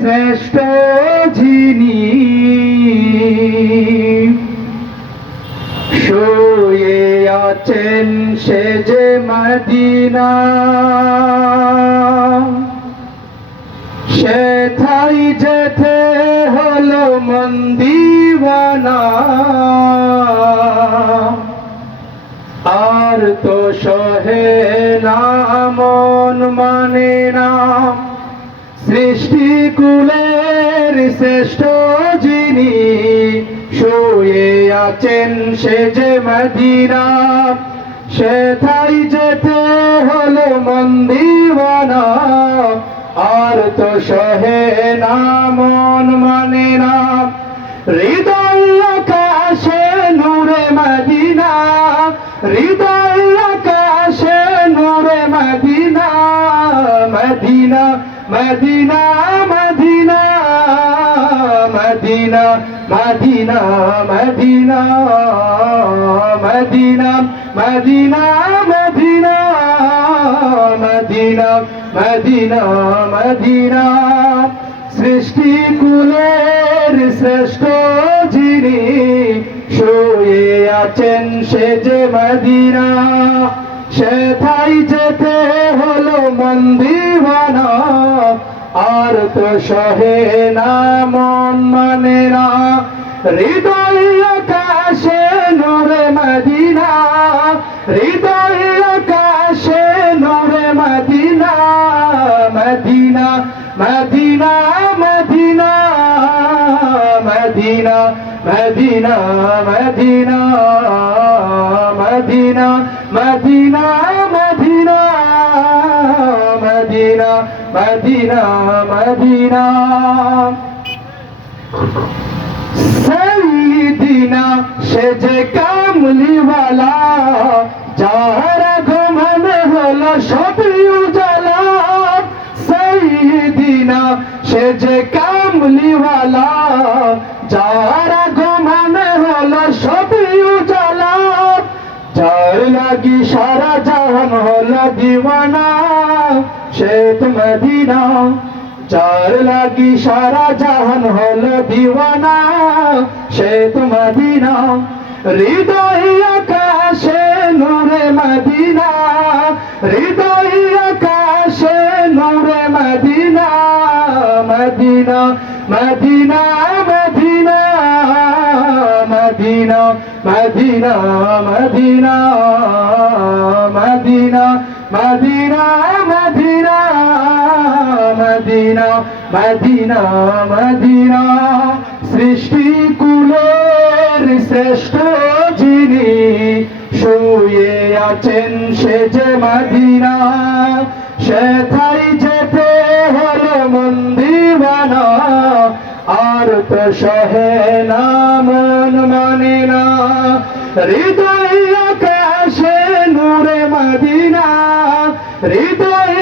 শ্রেষ্ঠ যিনি শুয়ে আছেন সে যে মদিনা সেথাই যেতে হলো মন দিওয়ানা আর তো সহে না মন মানে না সৃষ্টিকুলের শ্রেষ্ঠ যিনি শুয়ে আছেন সে যে মদিনা সেথাই যেতে হলো মন দিওয়ানা আর তো সহে না মন মানে না হৃদয় আকাশে নূরে মদিনা হৃদয় আকাশে নূরে মদিনা মদিনা মদিনা মদিনা মদিনা মদিনা মদিনা মদিনা মদিনা মদিনা মদিনা মদিনা মদিনা সৃষ্টিকুলের শ্রেষ্ঠ যিনি শুয়ে আছেন সে যে মদিনা সেথাই যেতে হলো মন দিওয়ানা আর তো সহে না মন মানে না হৃদয় আকাশে নূরে মদিনা হৃদয় আকাশে নূরে মদিনা মদিনা মদিনা মদিনা মদিনা মদিনা মদিনা মদিনা মদিনা মদিনা মদিনা মদিনা মদিনা সাইয়্যিদিনা সে যে কামলিওয়ালা যার আগমনে হলো সবই উজালা সাইয়্যিদিনা সে যে কামলিওয়ালা যার আগমনে হলো সবই উজালা যার লাগি সারা জাহান হলো দিওয়ানা সে তো মদিনা যার লাগি সারা জাহান হলো দিওয়ানা সে তো মদিনা হৃদয় আকাশে নূরে মদিনা হৃদয় আকাশে নূরে মদিনা মদিনা মদিনা মদিনা মদিনা মদিনা মদিনা মদিনা মদিনা মদিনা মদিনা মদিনা মদিনা সৃষ্টিকুলের শ্রেষ্ঠ যিনি শুয়ে আছেন সে যে মদিনা সেথাই যেতে হলো মন দিওয়ানা আর তো সহে না মন মানে না হৃদয় আকাশে নূরে মদিনা হৃদয়